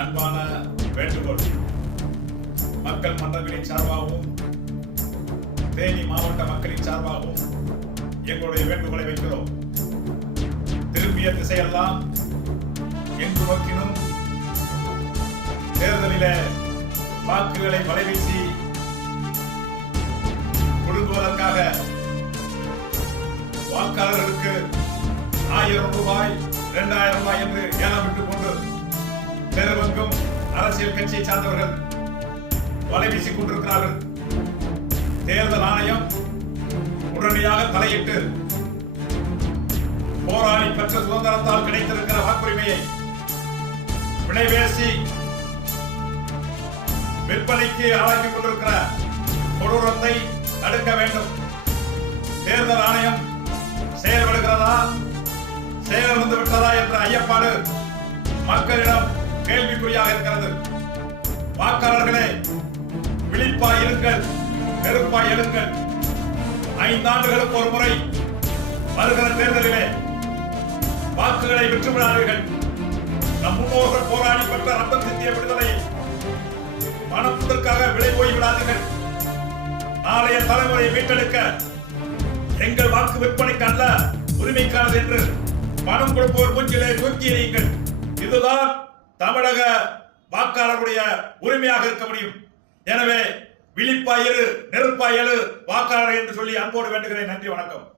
அன்பான வேண்டுகோள். மக்கள் மன்றங்களின் சார்பாகவும் தேனி மாவட்ட மக்களின் சார்பாகவும் எங்களுடைய வேண்டுகோளை வைக்கிறோம். திரும்பிய திசையெல்லாம் எங்கு நோக்கினும் தேர்தலிலே வாக்குகளை வலைவீசி கொடுக்குவதற்காக வாக்காளர்களுக்கு 1000 ரூபாய் 2000 ரூபாய் என்று ஏலமிட்டுக் கொண்டு தெருவெங்கும் அரசியல் கட்சியை சார்ந்தவர்கள் வலைவீசிக் கொண்டிருக்கிறார்கள். தேர்தல் ஆணையம் உடனடியாக தலையிட்டு போராடி பெற்ற சுதந்திரத்தால் கிடைத்திருக்கிற வாக்குரிமையை விலைபேசி விற்பனைக்கு ஆளாக்கிக் கொண்டிருக்கிற கொடூரத்தை தடுக்க வேண்டும். தேர்தல் ஆணையம் செயல்படுகிறதா, செயலிழந்து விட்டதா என்ற ஐயப்பாடு மக்களிடம் கேள்விக்குறியாக இருக்கிறது. வாக்காளர்களே, விழிப்பாய் இருங்கள், நெருப்பாய் எழுங்கள். 5 ஆண்டுகளுக்கு ஒரு முறை வருகிற தேர்தலிலே வாக்குகளை விற்றுவிடாதீர்கள். நம் முன்னோர்கள் போராடி பெற்ற ரத்தம் சிந்திய விடுதலையை பணத்திற்காக விலை போய்விடாதீர்கள். நாளைய தலைமுறையை மீட்டெடுக்க எங்கள் வாக்கு விற்பனைக்கு அல்ல, உரிமைக்கானது என்று பணம் கொடுப்போர் மூச்சிலே தூக்கி எறியுங்கள். இதுதான் தமிழக வாக்காளருடைய உரிமையாக இருக்க முடியும். எனவே விழிப்பாயிரு, நெருப்பாயிரு வாக்காளர் என்று சொல்லி அன்போடு வேண்டுகிறேன். நன்றி, வணக்கம்.